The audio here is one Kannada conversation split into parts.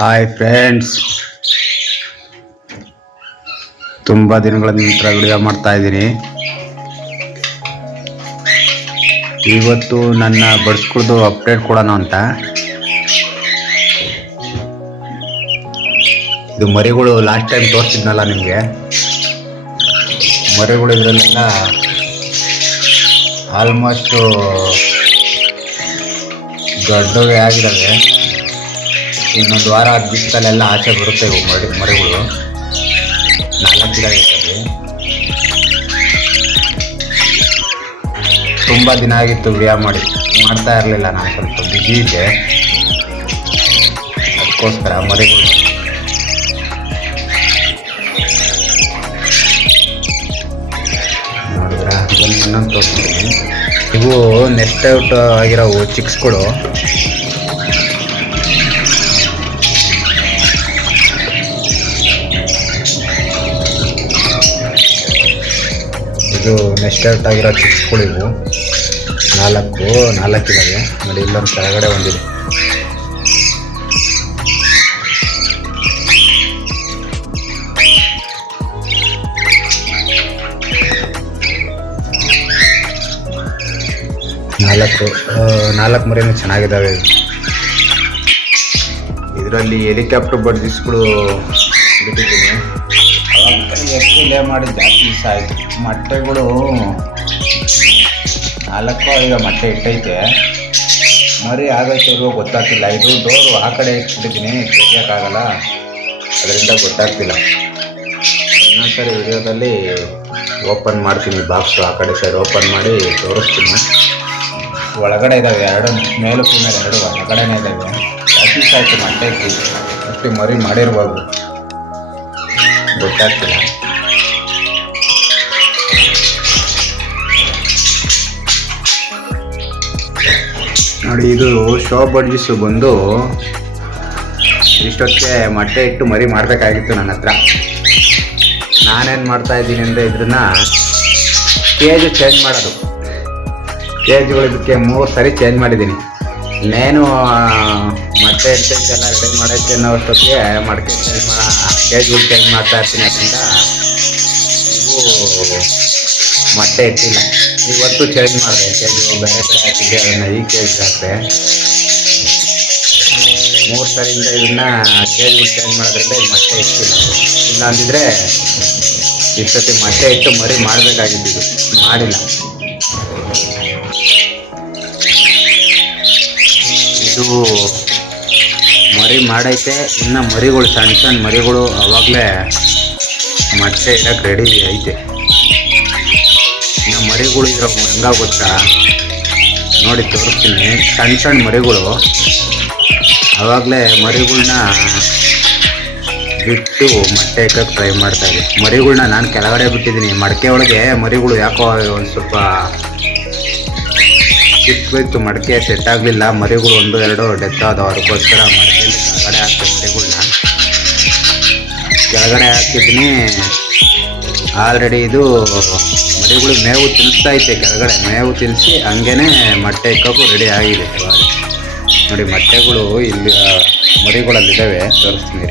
ಹಾಯ್ ಫ್ರೆಂಡ್ಸ್, ತುಂಬ ದಿನಗಳ ನಂತರ ವಿಡಿಯೋ ಮಾಡ್ತಾ ಇದ್ದೀನಿ. ಇವತ್ತು ನನ್ನ ಬಡ್ಸ್ಕೊಳ್ದು ಅಪ್ಡೇಟ್ ಕೊಡೋಣ ಅಂತ. ಇದು ಮರಿಗಳು ಲಾಸ್ಟ್ ಟೈಮ್ ತೋರಿಸಿದ್ನಲ್ಲ ನಿಮಗೆ. ಮರಿಗಳು ಇದರಲ್ಲೆಲ್ಲ ಆಲ್ಮೋಸ್ಟು ದೊಡ್ಡವೇ ಆಗಿದ್ದಾವೆ. ಇನ್ನೊಂದು ವಾರ ದಿವಸದಲ್ಲೆಲ್ಲ ಆಚೆ ಬರುತ್ತೆ ಇವು ಮರಿಗಳು. 4 ಗಿಡ ಇರ್ತದೆ. ತುಂಬ ದಿನ ಆಗಿತ್ತು ವಿಡಿಯೋ ಮಾಡ್ತಾ ಇರಲಿಲ್ಲ. ನಾನು ಸ್ವಲ್ಪ ಬಿಜಿ ಇದ್ದೆ, ಅದಕ್ಕೋಸ್ಕರ ಮರಿಗಳು ನೋಡಿದ್ರ ಇದನ್ನು ಇನ್ನೊಂದು ತೋರಿಸ್ತೀನಿ. ಇವು ನೆಕ್ಸ್ಟ್ ಔಟ್ ಆಗಿರೋವು ಚಿಕ್ಸ್ಗಳು. ಇದು ನೆಕ್ಸ್ಟ್ ಔಟ್ ಆಗಿರೋ ಚಿಕ್ಸ್ಗಳು. ಇವು 4 ಇದ್ದಾವೆ ನೋಡಿ. ಇಲ್ಲೊಂದು ಕೆಳಗಡೆ ಒಂದಿದೆ. ನಾಲ್ಕು ಮರಿನೂ ಚೆನ್ನಾಗಿದ್ದಾವೆ. ಇದರಲ್ಲಿ ಹೆಲಿಕಾಪ್ಟರ್ ಬಡ್ಜಿಸ್ಗಳು ಬಿಟ್ಟಿದ್ದೀನಿ. ಎಷ್ಟು ಲೇ ಮಾಡಿ ಜಾಸ್ತಿ ದಿವಸ ಆಯಿತು. ಮೊಟ್ಟೆಗಳು 4 ಮೊಟ್ಟೆ ಇಟ್ಟೈತೆ. ಮರಿ ಆಗೈತೆ ಗೊತ್ತಾಗ್ತಿಲ್ಲ. ಇದು ಡೋರು ಆ ಕಡೆ ಇಟ್ಬಿಟ್ಟಿದ್ದೀನಿ, ತೆಗಿಯೋಕ್ಕಾಗಲ್ಲ, ಅದರಿಂದ ಗೊತ್ತಾಗ್ತಿಲ್ಲ. ಇನ್ನೊಂದ್ಸರಿ ವಿಡಿಯೋದಲ್ಲಿ ಓಪನ್ ಮಾಡ್ತೀನಿ ಬಾಕ್ಸು. ಆ ಕಡೆ ಸೈಡ್ ಓಪನ್ ಮಾಡಿ ತೋರಿಸ್ತೀನಿ. ಒಳಗಡೆ ಇದ್ದಾವೆ 2 ಮೇಲು ಫೀಮೇಲ್ 2 ಒಳಗಡೆನೇ ಇದ್ದಾವೆ. ಜಾಸ್ತಿ ದಿವಸ ಆಯಿತು ಮೊಟ್ಟೆ ಇಟ್ಟು. ಅಷ್ಟು ಮರಿ ಮಾಡಿರ್ಬೋದು, ಗೊತ್ತಾಗ್ತಿಲ್ಲ. ನೋಡಿ, ಇದು ಶೋ ಬಡ್ಜಿಸು ಬಂದು ಇಷ್ಟೊತ್ತಿಗೆ ಮೊಟ್ಟೆ ಇಟ್ಟು ಮರಿ ಮಾಡಬೇಕಾಗಿತ್ತು ನನ್ನ ಹತ್ರ. ನಾನೇನು ಮಾಡ್ತಾ ಇದ್ದೀನಿ ಅಂದರೆ ಇದನ್ನ ಕೇಜು ಚೇಂಜ್ ಮಾಡೋದು. ಕೇಜ್ಗಳು ಇದಕ್ಕೆ 3 ಸರಿ ಚೇಂಜ್ ಮಾಡಿದ್ದೀನಿ. ಇನ್ನೇನು ಮೊಟ್ಟೆ ಇಡ್ತೈತೆಲ್ಲ ರೆಡಿ ಮಾಡೈತೆ ಅನ್ನೋ ಅಷ್ಟೊತ್ತಿಗೆ ಮಡಕೆ ಕೇಜ್ಗಳು ಚೇಂಜ್ ಮಾಡ್ತಾ ಇರ್ತೀನಿ. ಅದರಿಂದ ಇವು ಮೊಟ್ಟೆ ಇಟ್ಟಿಲ್ಲ. ಇವತ್ತು ಚೇಂಜ್ ಮಾಡಿದೆ. ಕೇಜು ಬೇರೆ ಕಡೆ ಹಾಕಿದ್ದೆ, ಅದನ್ನು ಈ ಕೇಜ್ ಹಾಕಿದೆ. 3 ಸರಿಯಿಂದ ಇದನ್ನ ಕೇಜ್ಗಳು ಚೇಂಜ್ ಮಾಡೋದ್ರಿಂದ ಇದು ಮೊಟ್ಟೆ ಇಟ್ಟಿಲ್ಲ. ಇಲ್ಲ ಅಂದಿದ್ರೆ ಇಷ್ಟೊತ್ತಿಗೆ ಮೊಟ್ಟೆ ಇಟ್ಟು ಮರಿ ಮಾಡಬೇಕಾಗಿದ್ದು, ಮಾಡಿಲ್ಲ. ಇದು ಮರಿ ಮಾಡೈತೆ. ಇನ್ನು ಮರಿಗಳು ಸಣ್ಣ ಮರಿಗಳು ಅವಾಗಲೇ ಮೊಟ್ಟೆ ಇಡಕ್ಕೆ ರೆಡಿ ಐತೆ. ಇನ್ನು ಮರಿಗಳು ಇರೋ ಹೆಂಗ ಗೊತ್ತಾ ನೋಡಿ, ತೋರಿಸ್ತೀನಿ. ಸಣ್ಣ ಮರಿಗಳು ಅವಾಗಲೇ ಮರಿಗಳ್ನ ಬಿಟ್ಟು ಮೊಟ್ಟೆ ಇಕ್ಕಕ್ಕೆ ಟ್ರೈ ಮಾಡ್ತಾ ಇದ್ದೆ. ಮರಿಗಳ್ನ ನಾನು ಕೆಳಗಡೆ ಬಿಟ್ಟಿದ್ದೀನಿ. ಮಡಕೆ ಒಳಗೆ ಮರಿಗಳು ಯಾಕೋ ಒಂದು ಸ್ವಲ್ಪ ಸಿಕ್ಕಿತ್ತು. ಮಡಕೆ ಸೆಟ್ ಆಗಲಿಲ್ಲ. ಮರಿಗಳು 1-2 ಡೆತ್ ಆದವು. ಅದಕ್ಕೋಸ್ಕರ ಮಡಕೆಯಲ್ಲಿ ಕೆಳಗಡೆ ಹಾಕ್ತೀನಿ. ಕೆಳಗಡೆ ಹಾಕಿದ್ದೀನಿ. ಆಲ್ರೆಡಿ ಇದು ಮರಿಗಳು ಮೇವು ತಿನ್ನಿಸ್ತಾ ಐತೆ. ಕೆಳಗಡೆ ಮೇವು ತಿನ್ನಿಸಿ ಹಂಗೇನೆ ಮೊಟ್ಟೆ ಇಕ್ಕೋಕ್ಕೂ ರೆಡಿ ಆಗಿದೆ. ನೋಡಿ, ಮೊಟ್ಟೆಗಳು ಇಲ್ಲಿ ಮರಿಗಳಲ್ಲಿದ್ದಾವೆ, ತೋರಿಸ್ತೀನಿ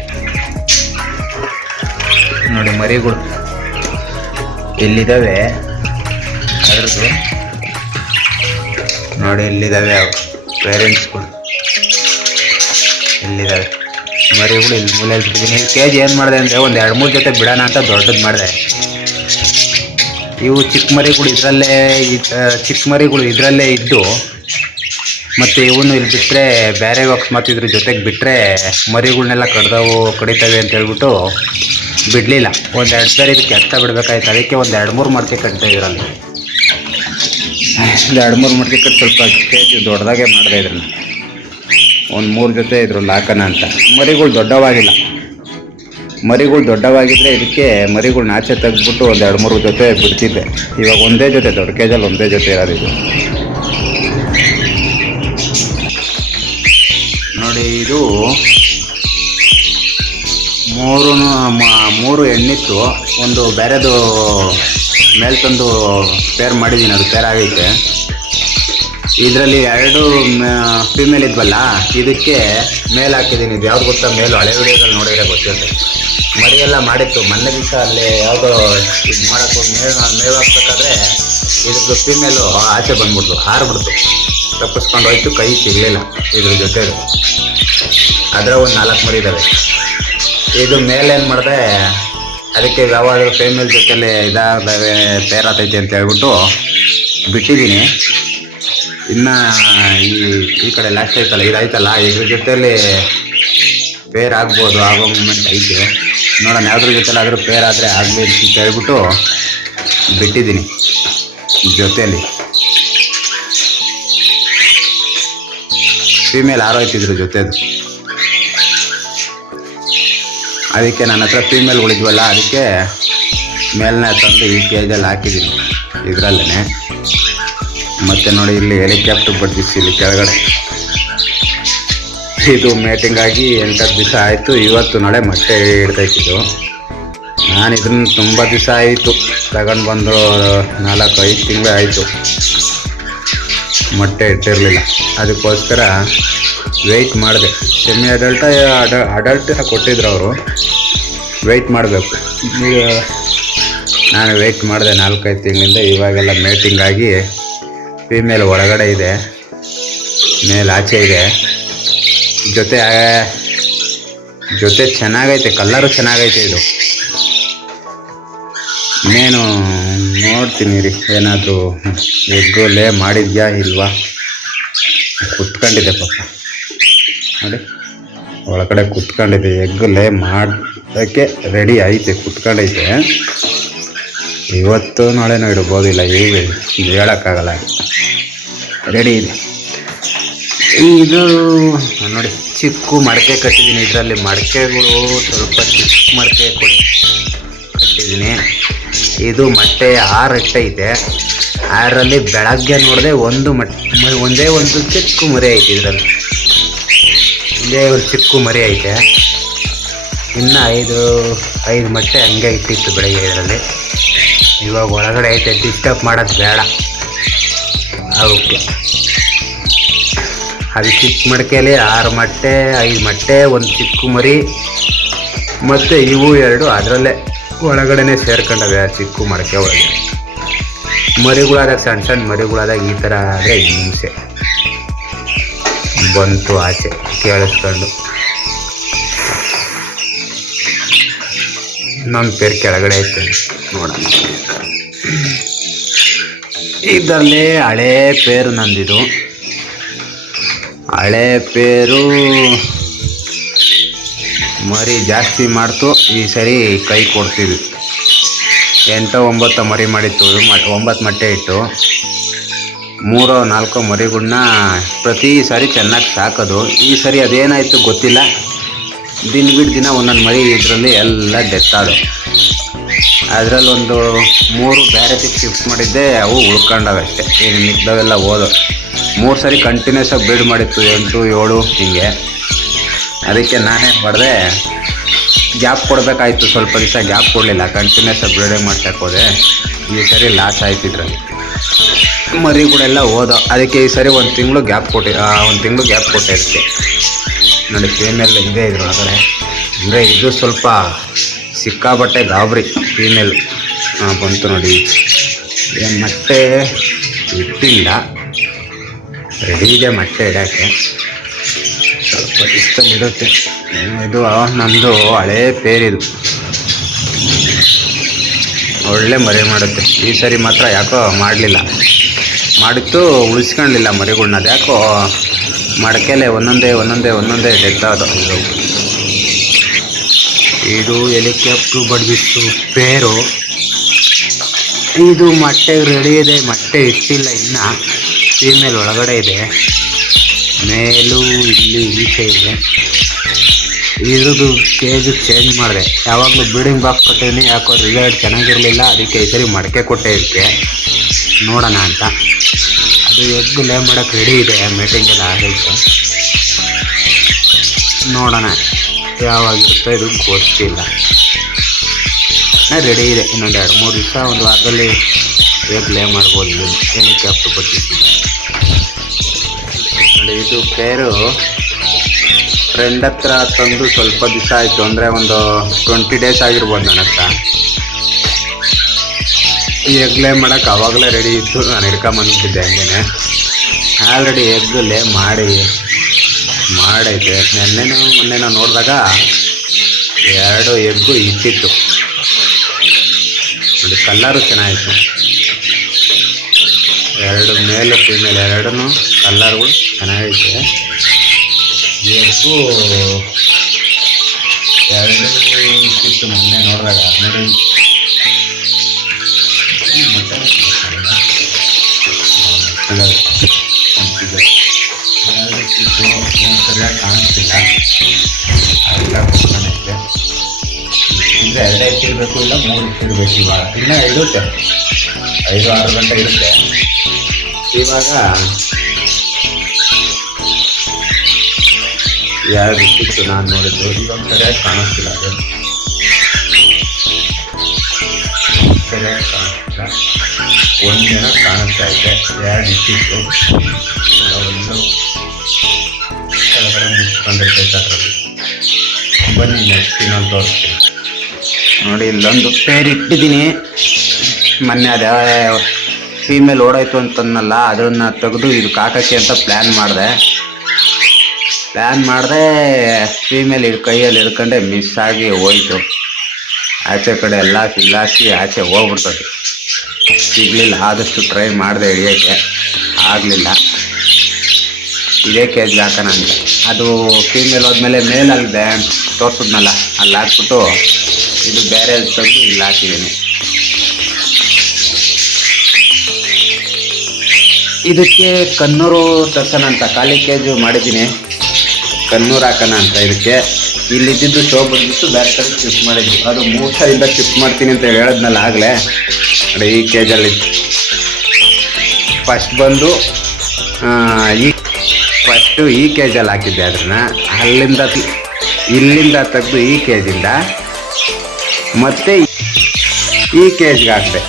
ನೋಡಿ. ಮರಿಗಳು ಇಲ್ಲಿದ್ದಾವೆ. ಅದ್ರದ್ದು ನೋಡಿ, ಇಲ್ಲಿದ್ದಾವೆ ಪೇರೆಂಟ್ಸ್ಗಳು. ಇಲ್ಲಿದ್ದಾವೆ ಮರಿಗಳು. ಇಲ್ಲಿ ಮೂಲೆಯಲ್ಲಿ ಬಿಟ್ಟಿದ್ದೀನಿ. ಕೇಜ್ ಏನು ಮಾಡಿದೆ ಅಂದರೆ ಒಂದು 2-3 ಜೊತೆ ಬಿಡೋಣ ಅಂತ ದೊಡ್ಡದು ಮಾಡಿದೆ. ಇವು ಚಿಕ್ಕ ಮರಿಗಳು ಇದರಲ್ಲೇ ಇದ್ದು, ಮತ್ತು ಇವನು ಇಲ್ಲಿ ಬಿಟ್ಟರೆ ಬೇರೆ ಅಕಸ್ಮಾತ್ ಇದ್ರ ಜೊತೆಗೆ ಬಿಟ್ಟರೆ ಮರಿಗಳನ್ನೆಲ್ಲ ಕಡಿತವೆ ಅಂತ ಹೇಳ್ಬಿಟ್ಟು ಬಿಡಲಿಲ್ಲ. 1-2 ಸಾರಿ ಇದಕ್ಕೆ ಎತ್ತ ಬಿಡಬೇಕಾಯ್ತು. ಅದಕ್ಕೆ ಒಂದು 2-3 ಮಡಕೆ ಕಟ್ತಾ ಇದರಲ್ಲಿ. 2-3 ಮಡಕೆ ಕಟ್ಟಿ ಸ್ವಲ್ಪ ಕೇಜ್ ದೊಡ್ಡದಾಗೆ ಮಾಡಿದೆ. ಇದ್ರನ್ನ ಒಂದು 3 ಜೊತೆ ಇದ್ರಲ್ಲಿ ಹಾಕೋಣ ಅಂತ. ಮರಿಗಳು ದೊಡ್ಡವಾಗಿದ್ದರೆ ಇದಕ್ಕೆ ಮರಿಗಳ್ನ ಆಚೆ ತೆಗೆದ್ಬಿಟ್ಟು ಒಂದು 2-3 ಜೊತೆ ಬಿಡ್ತಿದ್ದೆ. ಇವಾಗ ಒಂದೇ ಜೊತೆ, ದೊಡ್ಡ ಕೇಜಲ್ಲಿ ಒಂದೇ ಜೊತೆ ಇರೋದು ಇದು. ನೋಡಿ, ಇದು 3 ಹೆಣ್ಣಿತ್ತು. ಒಂದು ಬೇರೆದು ಮೇಲೆ ತಂದು ಪೇರ್ ಮಾಡಿದ್ದೀನಿ. ಅದು ಪೇರ್ ಆಗೈತೆ. ಇದರಲ್ಲಿ 2 ಫೀಮೇಲ್ ಇದ್ವಲ್ಲ, ಇದಕ್ಕೆ ಮೇಲ್ ಹಾಕಿದ್ದೀನಿ. ಇದು ಯಾವ್ದು ಗೊತ್ತಾ ಮೇಲು? ಹಳೆ ವಿಡಿಯೋದಲ್ಲಿ ನೋಡಿದ್ರೆ ಗೊತ್ತಿರುತ್ತೆ. ಮರಿಯೆಲ್ಲ ಮಾಡಿತ್ತು ಮೊನ್ನೆ ದಿವಸ. ಅಲ್ಲಿ ಯಾವುದೋ ಇದು ಮಾಡೋಕ್ಕೆ ಹೋಗಿ ಮೇವು ಹಾಕ್ಬೇಕಾದ್ರೆ ಇದ್ರದ್ದು ಫೀಮೇಲು ಆಚೆ ಬಂದ್ಬಿಡ್ತು, ಹಾರ್ಬಿಡ್ತು, ತಪ್ಪಿಸ್ಕೊಂಡು ಹೋಯ್ತು, ಕೈ ಸಿಗಲಿಲ್ಲ ಇದ್ರ ಜೊತೆ. ಅದರ ಒಂದು 4 ಮರಿ ಇದ್ದಾವೆ. ಇದು ಮೇಲೇನು ಮಾಡಿದೆ, ಅದಕ್ಕೆ ಯಾವಾಗಲೂ ಫೀಮೇಲ್ ಜೊತೆಲಿ ಇದಾಗವೆ ತೇರಾತೈತೆ ಅಂತ ಹೇಳ್ಬಿಟ್ಟು ಬಿಟ್ಟಿದ್ದೀನಿ. ಇನ್ನು ಈ ಕಡೆ ಲಾಸ್ಟ್ ಐತಲ್ಲ, ಇದಾಯ್ತಲ್ಲ, ಇದ್ರ ಜೊತೆಯಲ್ಲಿ ಪೇರ್ ಆಗ್ಬೋದು, ಆಗೋ ಮೂಮೆಂಟ್ ಐತೆ. ನೋಡೋಣ ಯಾವ್ದ್ರ ಜೊತೆಲಿ ಆದರೂ ಪೇರ್ ಆದರೆ ಆಗಲಿ ಅಂತ ಹೇಳ್ಬಿಟ್ಟು ಬಿಟ್ಟಿದ್ದೀನಿ ಜೊತೆಯಲ್ಲಿ. ಫೀಮೇಲ್ ಆರೋಯ್ತಿದ್ರು ಜೊತೆದು. ಅದಕ್ಕೆ ನನ್ನ ಹತ್ರ ಫೀಮೇಲ್ಗಳಿದ್ವಲ್ಲ, ಅದಕ್ಕೆ ಮೇಲ್ನ ತಂದು ಈ ಕೇಜಲ್ಲಿ ಹಾಕಿದ್ದೀನಿ ಇದರಲ್ಲೇ. ಮತ್ತು ನೋಡಿ ಇಲ್ಲಿ ಹೆಲಿಕಾಪ್ಟರ್ ಬಡ್ದಿಸಿ ಇಲ್ಲಿ ಕೆಳಗಡೆ. ಇದು ಮೇಟಿಂಗ್ ಆಗಿ 8-10 ದಿವಸ ಆಯಿತು. ಇವತ್ತು ನಾಳೆ ಮೊಟ್ಟೆ ಇಡ್ತೈತಿದ್ದು. ನಾನು ಇದನ್ನು ತುಂಬ ದಿವಸ ಆಯಿತು ತಗೊಂಡು ಬಂದು, 4-5 ತಿಂಗಳು ಆಯಿತು ಮೊಟ್ಟೆ ಇಟ್ಟಿರಲಿಲ್ಲ. ಅದಕ್ಕೋಸ್ಕರ ವೆಯ್ಟ್ ಮಾಡಿದೆ. ಸೆಮಿ ಅಡಲ್ಟ್ ಕೊಟ್ಟಿದ್ರು ಅವರು, ವೆಯ್ಟ್ ಮಾಡಬೇಕು. ನಾನು ವೆಯ್ಟ್ ಮಾಡಿದೆ 4-5 ತಿಂಗಳಿಂದ. ಇವಾಗೆಲ್ಲ ಮೇಟಿಂಗ್ ಆಗಿ ಫೀಮೇಲ್ ಒಳಗಡೆ ಇದೆ, ಮೇಲ್ ಆಚೆ ಇದೆ. ಜೊತೆ ಚೆನ್ನಾಗೈತೆ, ಕಲ್ಲರು ಚೆನ್ನಾಗೈತೆ. ಇದು ಇನ್ನೇನು ನೋಡ್ತೀನಿ ರೀ, ಏನಾದರೂ ಎಗ್ಗು ಲೇ ಮಾಡಿದ್ಯಾ ಇಲ್ವಾ. ಕುತ್ಕೊಂಡಿದೆ ಪಾಪ ನೋಡಿ, ಒಳಗಡೆ ಕುತ್ಕೊಂಡಿದೆ. ಎಗ್ಗು ಲೇ ಮಾಡೋಕ್ಕೆ ರೆಡಿ ಐತೆ, ಕುತ್ಕೊಂಡೈತೆ. ಇವತ್ತು ನಾಳೆನೂ ಇಡ್ಬೋದಿಲ್ಲ, ಈಗ ಹೇಳೋಕ್ಕಾಗಲ್ಲ, ರೆಡಿ ಇದೆ. ಇದು ನೋಡಿ ಚಿಕ್ಕ ಮಡಕೆ ಕಟ್ಟಿದ್ದೀನಿ. ಇದರಲ್ಲಿ ಮಡಕೆಗಳು ಸ್ವಲ್ಪ ಚಿಕ್ಕ ಮಡಕೆ ಕಟ್ಟಿದ್ದೀನಿ. ಇದು ಮೊಟ್ಟೆ 6 ಇಟ್ಟೈತೆ. 6ರಲ್ಲಿ ಬೆಳಗ್ಗೆ ನೋಡಿದೆ ಒಂದೇ ಒಂದು ಚಿಕ್ಕ ಮರಿ ಐತೆ. ಇದರಲ್ಲಿ ಒಂದೇ ಒಂದು ಚಿಕ್ಕ ಮರಿ ಐತೆ. ಇನ್ನು 5 ಮೊಟ್ಟೆ ಹಂಗೆ ಇಟ್ಟಿತ್ತು ಬೆಳಗ್ಗೆ. ಇದರಲ್ಲಿ ಇವಾಗ ಒಳಗಡೆ ಐತೆ, ಡಿಸ್ಟರ್ಬ್ ಮಾಡೋದು ಬೇಡ ಅವಕ್ಕೆ. ಅದು ಚಿಕ್ಕ ಮಡಿಕೆಯಲ್ಲಿ 6 ಮೊಟ್ಟೆ, 5 ಮೊಟ್ಟೆ, ಒಂದು ಚಿಕ್ಕ ಮರಿ, ಮತ್ತು ಇವು 2 ಅದರಲ್ಲೇ ಒಳಗಡೆ ಸೇರ್ಕೊಂಡವೆ ಆ ಚಿಕ್ಕ ಮಡಿಕೆ ಒಳಗೆ. ಮರಿಗಳಾದಾಗ ಸಣ್ಣ ಮರಿಗಳಾದಾಗ ಈ ಥರ ಆದರೆ ಹಿಂಸೆ ಬಂತು ಆಚೆ ಕೇಳಿಸ್ಕೊಂಡು. ನಮ್ಮ ಪೇರು ಕೆಳಗಡೆ ಐತೆ ನೋಡೋಣ. ಇದರಲ್ಲೇ ಹಳೇ ಪೇರು ನಂದಿದು. ಹಳೆ ಪೇರು ಮರಿ ಜಾಸ್ತಿ ಮಾಡ್ತು. ಈ ಸರಿ ಕೈ ಕೊಡ್ತಿದ್ವಿ. 8-9 ಮರಿ ಮಾಡಿತ್ತು. 9 ಮೊಟ್ಟೆ ಇಟ್ಟು 3-4 ಮರಿಗಳನ್ನ ಪ್ರತಿ ಸಾರಿ ಚೆನ್ನಾಗಿ ಸಾಕೋದು. ಈ ಸರಿ ಅದೇನಾಯಿತು ಗೊತ್ತಿಲ್ಲ, ದಿನ ಒಂದೊಂದು ಮರಿ ಇದರಲ್ಲಿ ಎಲ್ಲ ಡೆತ್ ಆದವು. ಅದರಲ್ಲೊಂದು 3 ಬೇರೆತಿಗೆ ಶಿಫ್ಟ್ ಮಾಡಿದ್ದೆ, ಅವು ಉಳ್ಕೊಂಡವೆ ಅಷ್ಟೇ. ಏನು ಮಿಕ್ದವೆಲ್ಲ ಓದೋ 3 ಸರಿ ಕಂಟಿನ್ಯೂಸ್ ಆಗಿ ಬ್ರೀಡ್ ಮಾಡಿತ್ತು, 8-7 ಹಿಂಗೆ. ಅದಕ್ಕೆ ನಾನೇನು ಮಾಡಿದೆ, ಗ್ಯಾಪ್ ಕೊಡಬೇಕಾಯ್ತು. ಸ್ವಲ್ಪ ದಿವಸ ಗ್ಯಾಪ್ ಕೊಡಲಿಲ್ಲ, ಕಂಟಿನ್ಯೂಸ್ ಆಗಿ ಬ್ರೀಡಿಂಗ್ ಮಾಡ್ಸಕ್ಕೆ ಹೋದೆ. ಈ ಸರಿ ಲಾಸ್ ಆಯ್ತು ಇದರಲ್ಲಿ, ಮರಿಗಳೆಲ್ಲ ಓದೋ. ಅದಕ್ಕೆ ಈ ಸರಿ 1 ತಿಂಗಳು ಗ್ಯಾಪ್ ಕೊಟ್ಟೆ. 1 ತಿಂಗಳು ಗ್ಯಾಪ್ ಕೊಟ್ಟೆ ಅದಕ್ಕೆ. ನೋಡಿ ಫೀಮೇಲ್ ಇದೆ ಇದ್ರೊಳಗಡೆ. ಅಂದರೆ ಇದು ಸ್ವಲ್ಪ ಸಿಕ್ಕಾಬಟ್ಟೆ ಗಾಬರಿ ಫೀಮೇಲ್. ಬಂತು ನೋಡಿ. ಏನು ಮೊಟ್ಟೆ ಇಟ್ಟಿಲ್ಲ, ರೆಡಿ ಇದೆ ಮೊಟ್ಟೆ ಇಡೋಕ್ಕೆ. ಸ್ವಲ್ಪ ದಿವಸದಲ್ಲಿ ಇರುತ್ತೆ. ಇದು ನಮ್ಮದು ಹಳೇ ಪೇರಿದು, ಒಳ್ಳೆ ಮರಿ ಮಾಡುತ್ತೆ. ಈ ಸರಿ ಮಾತ್ರ ಯಾಕೋ ಮಾಡಲಿಲ್ಲ, ಮಾಡಿತ್ತು ಉಳಿಸ್ಕೊಳ್ಳಲಿಲ್ಲ ಮರಿಗಳ್ನ. ಅದು ಯಾಕೋ ಮಡಕೆಲೆ ಒಂದೊಂದೇ ಡೆತ್ ಆದೋ. ಇದು ಹೆಲಿಕಾಪ್ಟರ್ ಬಡ್ದಿತ್ತು ಪೇರು. ಇದು ಮೊಟ್ಟೆ ರೆಡಿ ಇದೆ, ಮೊಟ್ಟೆ ಇಟ್ಟಿಲ್ಲ ಇನ್ನು. ಫೀಮೇಲ್ ಒಳಗಡೆ ಇದೆ, ಮೇಲೂ ಇಲ್ಲಿ ಈಚೆ ಇದೆ. ಇದ್ರದ್ದು ಕೇಜು ಚೇಂಜ್ ಮಾಡಿದೆ. ಯಾವಾಗಲೂ ಬ್ರೀಡಿಂಗ್ ಬಾಕ್ಸ್ ಕೊಟ್ಟಿದ್ದೀನಿ, ಯಾಕೋ ರಿಸಲ್ಟ್ ಚೆನ್ನಾಗಿರಲಿಲ್ಲ. ಅದಕ್ಕೆ ಈ ಸರಿ ಮಡಕೆ ಕೊಟ್ಟೆ ಇದಕ್ಕೆ, ನೋಡೋಣ ಅಂತ. ಅದು ಎಗ್ ಲೇ ಮಾಡೋಕ್ಕೆ ರೆಡಿ ಇದೆ, ಮೀಟಿಂಗೆಲ್ಲ ಆಗೈತೆ. ನೋಡೋಣ ಯಾವಾಗಿರುತ್ತೆ, ಇದು ಗೊತ್ತಿಲ್ಲ. ರೆಡಿ ಇದೆ. ಇನ್ನೊಂದು 2-3 ದಿವಸ, 1 ವಾರದಲ್ಲಿ ಎಗ್ ಲೇ ಮಾಡ್ಬೋದು. ಹೆಲಿಕಾಪ್ಟರ್ ಬರ್ತಿದ್ದೀವಿ. ನೋಡಿ ಇದು ಪೇರು ಫ್ರೆಂಡ್ ಹತ್ರ ತಂದು ಸ್ವಲ್ಪ ದಿವಸ ಆಯಿತು, ಅಂದರೆ ಒಂದು 20 ಡೇಸ್ ಆಗಿರ್ಬೋದು ನನ್ನ ಹತ್ರ. ಈ ಎಗ್ಲೇ ಮಾಡೋಕ್ಕೆ ಆವಾಗಲೇ ರೆಡಿ ಇತ್ತು, ನಾನು ಹಿಡ್ಕೊಂಬಂದಿದ್ದೆ ಹಂಗೇನೆ. ಆಲ್ರೆಡಿ ಎಗ್ಗಲ್ಲೇ ಮಾಡೈತೆ. ಮೊನ್ನೆನೋ ನೋಡಿದಾಗ 2 ಎಗ್ಗು ಇಟ್ಟಿತ್ತು ನೋಡಿ. ಕಲ್ಲರು ಚೆನ್ನಾಗಿತ್ತು, 2 ಮೇಲು ಫೀಮೇಲ್ 2 ಕಲ್ಲರ್ಗಳು ಚೆನ್ನಾಗೈತೆ. ಎಗ್ಗು 2 ಇಟ್ಟಿತ್ತು ಮೊನ್ನೆ ನೋಡಿದಾಗ. ನೋಡಿ ಸರಿಯಾಗಿ ಕಾಣಿಸ್ತಿಲ್ಲ, ಅಂದರೆ 2 ಇಟ್ಟಿರಬೇಕು, ಇಲ್ಲ 3 ಇಟ್ಟಿರಬೇಕು. ಇವಾಗ ಇನ್ನೂ ಇರುತ್ತೆ, 5-6 ಗಂಟೆ ಇರುತ್ತೆ. ಇವಾಗ 2 ಇಟ್ಟಿತ್ತು ನಾನು ನೋಡಿದ್ದು. ಇವಾಗ ಸರಿಯಾಗಿ ಕಾಣಿಸ್ತಿಲ್ಲ, ಅದು ಸರಿಯಾಗಿ ಕಾಣಿಸ್ತಿಲ್ಲ. ಒಂದೇನೋ ಕಾಣಿಸ್ತಾ ಇದೆ, 2 ಇಟ್ಟಿತ್ತು. ಒಂದು ಕೆಳಗಡೆ ಮುಚ್ಕೊಂಡಿರ್ತೈತೆ ಅದರಲ್ಲಿ. ಬನ್ನಿ ನೆಕ್ಸ್ಟ್ ಇನ್ನೊಂದು ತೋರಿಸ್ತೀನಿ ನೋಡಿ. ಇಲ್ಲೊಂದು ಪೇರ್ ಇಟ್ಟಿದ್ದೀನಿ. ಮೊನ್ನೆ ಅದೇ ಫೀಮೇಲ್ ಓಡಾಯ್ತು ಅಂತನ್ನಲ್ಲ, ಅದನ್ನು ತೆಗೆದು ಇದಕ್ಕೆ ಹಾಕೋಕ್ಕೆ ಅಂತ ಪ್ಲ್ಯಾನ್ ಮಾಡಿದೆ. ಫೀಮೇಲ್ ಕೈಯಲ್ಲಿ ಹಿಡ್ಕೊಂಡೆ ಮಿಸ್ ಆಗಿ ಹೋಯ್ತು. ಆಚೆ ಕಡೆ ಎಲ್ಲ ಫಿಲ್ಲಾಕಿ ಆಚೆ ಹೋಗ್ಬಿಡ್ತದೆ. ಸಿಗಲಿಲ್ಲ, ಆದಷ್ಟು ಟ್ರೈ ಮಾಡಿದೆ ಹಿಡಿಯೋಕ್ಕೆ, ಆಗಲಿಲ್ಲ. ಇದೇ ಕೇಜ್ಗೆ ಹಾಕೋಣ ಅಂತ. ಅದು ಫೀಮೇಲ್ ಹೋದ್ಮೇಲೆ ಮೇಲಲ್ಲಿದೆ ತೋರಿಸಿದ್ನಲ್ಲ, ಅಲ್ಲಿ ಹಾಕ್ಬಿಟ್ಟು ಇದು ಬೇರೆ ತೆಗೆದು ಇಲ್ಲಿ ಹಾಕಿದ್ದೀನಿ. ಇದಕ್ಕೆ ಕನ್ನೂರು ತರ್ಸೋಣ ಅಂತ ಖಾಲಿ ಕೇಜು ಮಾಡಿದ್ದೀನಿ. ಕನ್ನೂರು ಹಾಕೋಣ ಅಂತ ಇದಕ್ಕೆ. ಇಲ್ಲಿದ್ದು ಶೋ ಬಂದಿತ್ತು, ಬೇರೆ ಕಡೆ ಶಿಫ್ಟ್ ಮಾಡಿದ್ವಿ. ಅದು 3 ಸರಿಂದ ಶಿಫ್ಟ್ ಮಾಡ್ತೀನಿ ಅಂತ ಹೇಳಿದ್ನಲ್ಲ ಆಗಲೇ. ನೋಡಿ ಈ ಕೇಜಲ್ಲಿ ಫಸ್ಟು ಈ ಕೇಜಲ್ಲಿ ಹಾಕಿದ್ದೆ. ಅದನ್ನು ಇಲ್ಲಿಂದ ತೆಗೆದು ಈ ಕೇಜಿಂದ ಮತ್ತೆ ಈ ಕೇಜ್ಗೆ ಹಾಕಿದೆ.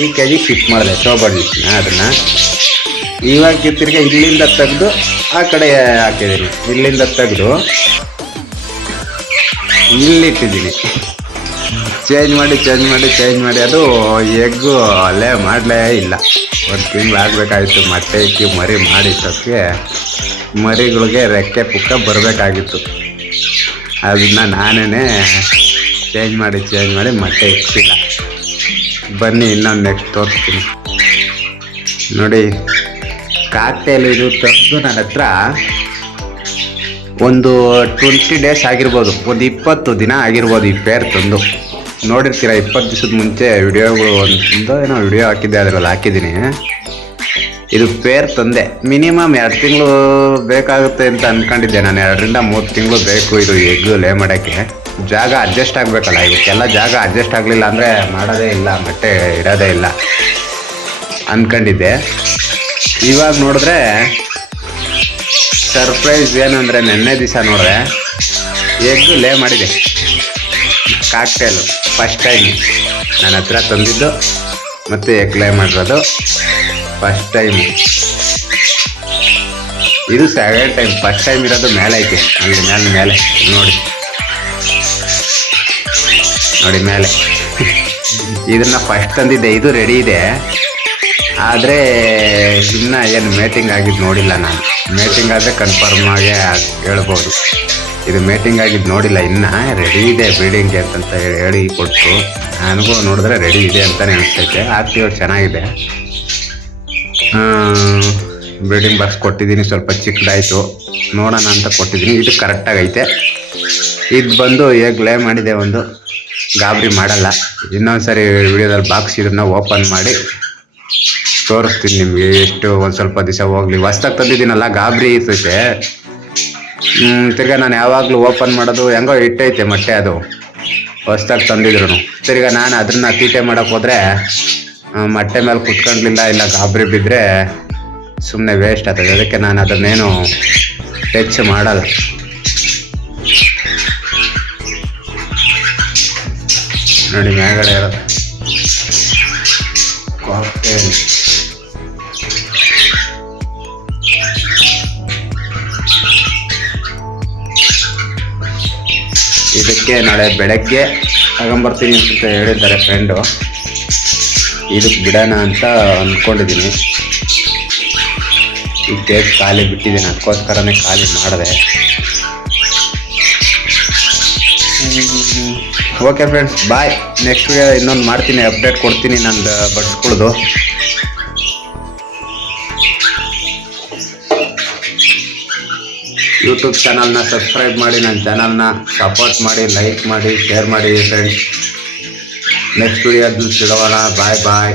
ಈ ಕೇಜಿಗೆ ಶಿಫ್ಟ್ ಮಾಡಿದೆ ಶೋ ಬಂದಿತ್ತು ಅದನ್ನು. ಇವಾಗ ತಿರ್ಗಿ ಇಲ್ಲಿಂದ ತೆಗೆದು ಆ ಕಡೆ ಹಾಕಿದ್ದೀನಿ. ಇಲ್ಲಿಂದ ತೆಗೆದು ಇಲ್ಲಿಟ್ಟಿದ್ದೀನಿ. ಚೇಂಜ್ ಮಾಡಿ ಅದು ಎಗ್ಗು ಅಲ್ಲೇ ಮಾಡಲೇ ಇಲ್ಲ. 1 ತಿಂಗಳು ಆಗಬೇಕಾಗಿತ್ತು. ಮೊಟ್ಟೆ ಇಕ್ಕಿ ಮರಿ ಮಾಡಿದ್ದಕ್ಕೆ ಮರಿಗಳಿಗೆ ರೆಕ್ಕೆ ಪುಕ್ಕ ಬರಬೇಕಾಗಿತ್ತು. ಅದನ್ನು ನಾನೇ ಚೇಂಜ್ ಮಾಡಿ ಮೊಟ್ಟೆ ಇಕ್ಕಿಲ್ಲ. ಬನ್ನಿ ಇನ್ನೊಂದು ನೆಕ್ಸ್ಟ್ ತೋರಿಸ್ತೀನಿ ನೋಡಿ. ಕಾಕ್ಟೇಲ್ ಇದು ತಂದು ನನ್ನ ಹತ್ರ ಒಂದು 20 ಡೇಸ್ ಆಗಿರ್ಬೋದು, ಒಂದು 20 ದಿನ ಆಗಿರ್ಬೋದು ಈ ಪೇರ್ ತಂದು. ನೋಡಿರ್ತೀರ 20 ದಿವಸದ ಮುಂಚೆ ವಿಡಿಯೋಗಳು ಏನೋ ವಿಡಿಯೋ ಹಾಕಿದ್ದೆ, ಅದರಲ್ಲಿ ಹಾಕಿದ್ದೀನಿ. ಇದು ಪೇರ್ ತಂದೆ. ಮಿನಿಮಮ್ 2 ತಿಂಗಳು ಬೇಕಾಗುತ್ತೆ ಅಂತ ಅಂದ್ಕೊಂಡಿದ್ದೆ ನಾನು. 2 ರಿಂದ 3 ತಿಂಗಳು ಬೇಕು ಇದು ಎಗ್ಗು ಲೇ ಮಾಡೋಕ್ಕೆ. ಜಾಗ ಅಡ್ಜಸ್ಟ್ ಆಗಬೇಕಲ್ಲ, ಇವಕ್ಕೆಲ್ಲ ಜಾಗ ಅಡ್ಜಸ್ಟ್ ಆಗಲಿಲ್ಲ ಅಂದರೆ ಮಾಡೋದೇ ಇಲ್ಲ, ಮೊಟ್ಟೆ ಇಡೋದೇ ಇಲ್ಲ ಅಂದ್ಕೊಂಡಿದ್ದೆ. ಇವಾಗ ನೋಡಿದ್ರೆ ಸರ್ಪ್ರೈಸ್ ಏನಂದರೆ, ನೆನ್ನೆ ದಿವಸ ನೋಡಿದ್ರೆ ಎಗ್ಗು ಲೇ ಮಾಡಿದೆ. ಕಾಕ್ಟೇಲು ಫಸ್ಟ್ ಟೈಮ್ ನನ್ನ ಹತ್ರ ತಂದಿದ್ದು ಮತ್ತು ಎಗ್ ಲೇ ಮಾಡಿರೋದು ಫಸ್ಟ್ ಟೈಮು. ಇದು ಸೆಕೆಂಡ್ ಟೈಮ್. ಫಸ್ಟ್ ಟೈಮ್ ಇರೋದು ಮೇಲೆ ಐತೆ, ಅಲ್ಲಿ ಮೇಲೆ ನೋಡಿ ಮೇಲೆ. ಇದನ್ನು ಫಸ್ಟ್ ತಂದಿದ್ದೆ. ಇದು ರೆಡಿ ಇದೆ, ಆದರೆ ಇನ್ನೂ ಏನು ಮೇಟಿಂಗ್ ಆಗಿದ್ದು ನೋಡಿಲ್ಲ ನಾನು. ಮೇಟಿಂಗ್ ಆದರೆ ಕನ್ಫರ್ಮ್ ಆಗಿ ಹೇಳ್ಬೋದು. ಇದು ಮೇಟಿಂಗ್ ಆಗಿದ್ದು ನೋಡಿಲ್ಲ, ಇನ್ನೂ ರೆಡಿ ಇದೆ ಬ್ರೀಡಿಂಗ್ಗೆ ಅಂತಂತ ಹೇಳಿ ಕೊಟ್ಟು. ನನಗೂ ನೋಡಿದ್ರೆ ರೆಡಿ ಇದೆ ಅಂತಲೇ ಅನಿಸ್ತೈತೆ. ಆಕ್ಟಿವ್ ಚೆನ್ನಾಗಿದೆ. ಬ್ರೀಡಿಂಗ್ ಬಾಕ್ಸ್ ಕೊಟ್ಟಿದ್ದೀನಿ, ಸ್ವಲ್ಪ ಚಿಕ್ಕದಾಯಿತು ನೋಡೋಣ ಅಂತ ಕೊಟ್ಟಿದ್ದೀನಿ. ಇದು ಕರೆಕ್ಟಾಗೈತೆ. ಇದು ಬಂದು ಎಗ್ ಲೇ ಮಾಡಿದೆ. ಒಂದು ಗಾಬರಿ ಮಾಡಲ್ಲ. ಇನ್ನೊಂದು ಸರಿ ವಿಡಿಯೋದಲ್ಲಿ ಬಾಕ್ಸ್ ಇದನ್ನು ಓಪನ್ ಮಾಡಿ ತೋರಿಸ್ತೀನಿ ನಿಮಗೆ. ಎಷ್ಟು ಒಂದು ಸ್ವಲ್ಪ ದಿವಸ ಹೋಗಲಿ. ಹೊಸ್ದಾಗಿ ತಂದಿದ್ದೀನಲ್ಲ, ಗಾಬರಿ ಇರ್ತೈತೆ. ತಿರ್ಗಾ ನಾನು ಯಾವಾಗಲೂ ಓಪನ್ ಮಾಡೋದು ಹೆಂಗೋ ಇಟ್ಟೈತೆ ಮೊಟ್ಟೆ. ಅದು ಹೊಸ್ದಾಗಿ ತಂದಿದ್ರು ತಿರ್ಗಾ ನಾನು ಅದನ್ನು ತೀಟೆ ಮಾಡೋಕ್ಕೆ ಹೋದರೆ ಮೊಟ್ಟೆ ಮೇಲೆ ಕುತ್ಕೊಂಡ್ಲಿಲ್ಲ, ಇಲ್ಲ ಗಾಬರಿ ಬಿದ್ದರೆ ಸುಮ್ಮನೆ ವೇಸ್ಟ್ ಆಗ್ತದೆ. ಅದಕ್ಕೆ ನಾನು ಅದನ್ನೇನು ಟಚ್ ಮಾಡಲ್ಲ. ನೋಡಿ ಮೇಲ್ಗಡೆ ಇರೋದು ಕಾಕ್ಟೇಲ್. ಇದಕ್ಕೆ ನಾಳೆ ಬೆಳಗ್ಗೆ ತಗೊಂಬರ್ತೀನಿ ಅಂತ ಹೇಳಿದ್ದಾರೆ ಫ್ರೆಂಡು. ಇದಕ್ಕೆ ಬಿಡೋಣ ಅಂತ ಅಂದ್ಕೊಂಡಿದ್ದೀನಿ. ಈ ಕೇಕ್ ಖಾಲಿ ಬಿಟ್ಟಿದ್ದೀನಿ, ಅದಕ್ಕೋಸ್ಕರನೇ ಖಾಲಿ ಮಾಡಿದೆ. ಓಕೆ ಫ್ರೆಂಡ್ಸ್, ಬಾಯ್. ನೆಕ್ಸ್ಟ್ ವಿಡಿಯೋ ಇನ್ನೊಂದು ಮಾಡ್ತೀನಿ, ಅಪ್ಡೇಟ್ ಕೊಡ್ತೀನಿ ನಂದು ಬಡ್ಸ್ಕೊಳ್ದು. ಯೂಟ್ಯೂಬ್ ಚಾನಲ್ನ ಸಬ್ಸ್ಕ್ರೈಬ್ ಮಾಡಿ, ನನ್ನ ಚಾನಲ್ನ ಸಪೋರ್ಟ್ ಮಾಡಿ, ಲೈಕ್ ಮಾಡಿ, ಶೇರ್ ಮಾಡಿ ಫ್ರೆಂಡ್ಸ್. ನೆಕ್ಸ್ಟ್ ವಿಡಿಯೋದಲ್ಲಿ ಸಿಗೋಣ. ಬಾಯ್ ಬಾಯ್.